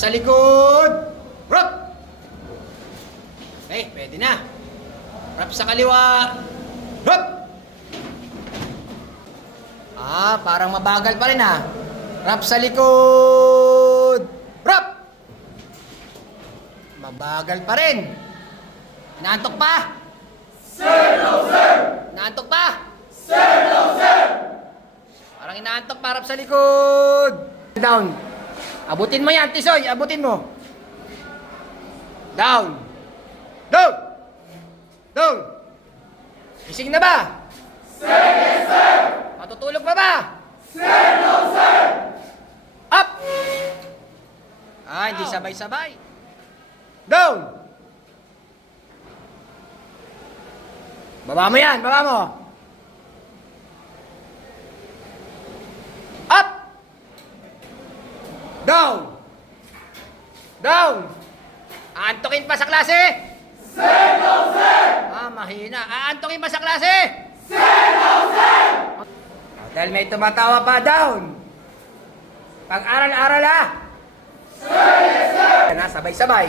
Rap sa likod. Rap. Okay, pwede na. Rap sa kaliwa. Rap. Parang mabagal pa rin ha. Rap sa likod. Rap. Mabagal pa rin. Inaantok pa? Sir, no sir! Inaantok pa? Sir, no sir! Parang inaantok pa, rap sa likod. Down. Abutin mo yan, Tisoy. Abutin mo. Down. Down. Down. Gising na ba? Sir, yes sir! Matutulog pa ba? Sir, no sir! Up! Hindi sabay-sabay. Down! Baba mo yan, baba mo. Up! Down! Down! Aantokin pa sa klase? Sir, no sir! Mahina. Aantokin pa sa klase? Sir, no sir! Dahil may tumatawa pa, down. Pag-aral-aral ha. Sir, yes sir! Sabay-sabay.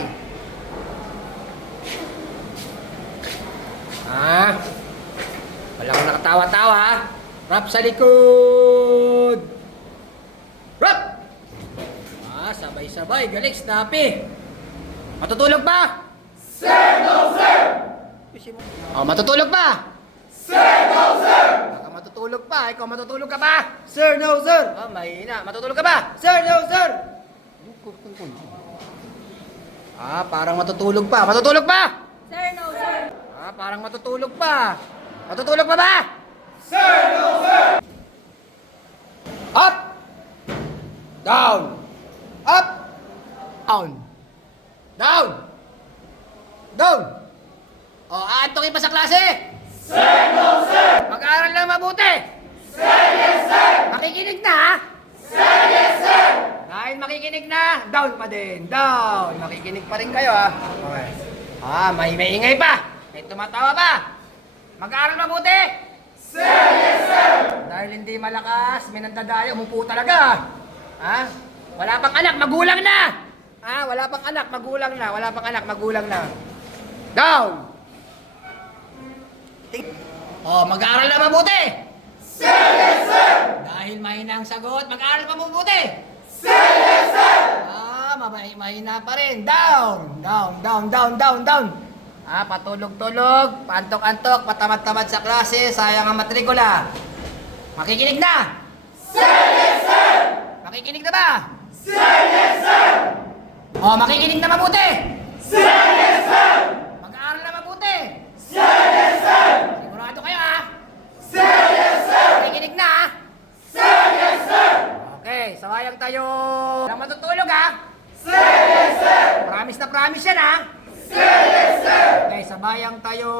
Walang nakatawa-tawa ha. Rap sa likod. Rap! Sabay-sabay. Galing, snappy. Matutulog pa? Sir, no sir! Matutulog pa? Sir, no sir! Baka matutulog pa. Ikaw matutulog ka pa? Sir, no sir. Mahina. Matutulog ka pa? Sir, no sir. Parang matutulog pa. Matutulog pa? Sir, no, sir. Parang matutulog pa. Matutulog pa ba? Sir, no sir! Up! Down! Up! Down! Down! Down! Aantokin pa sa klase? Sir, no sir! Mag-aaral lang mabuti! Sir, yes sir! Makikinig na ha? Sir, yes sir! Dahil makikinig na, down pa din. Down! Makikinig pa rin kayo ha? Okay. May maingay pa. May tumatawa pa. Mag-aaral mabuti! Sir, yes sir! Dahil hindi malakas, may nandadayo, umupo talaga. Wala pang anak, magulang na! Wala pang anak, magulang na. Wala pang anak, magulang na. Down! Mag-aaral na mabuti! Sir, yes sir! Dahil mahina ang sagot, mag-aaral pa mabuti! Sir, yes sir! Mahina pa rin. Down! Down, down, down, down, down! Patulog-tulog, paantok-antok, patamad-tamad sa klase, sayang ang matrikula. Makikinig na! Sir, yes sir! Makikinig na ba? Sir, yes sir! Makikinig na mabuti! Sir, yes sir! Mag-aaral na mabuti! Sir, yes sir! Sigurado kayo ha? Sir, yes sir! Makikinig na ha? Sir, yes sir! Okay, sawayang tayo. Walang matutulog ha? Sir, yes sir! Promise na promise yan ha? Sir, yes sir! Okay, sabayang tayo.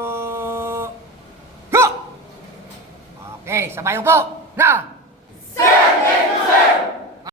Go! Okay, sabayang po. Na! Sir, yes sir!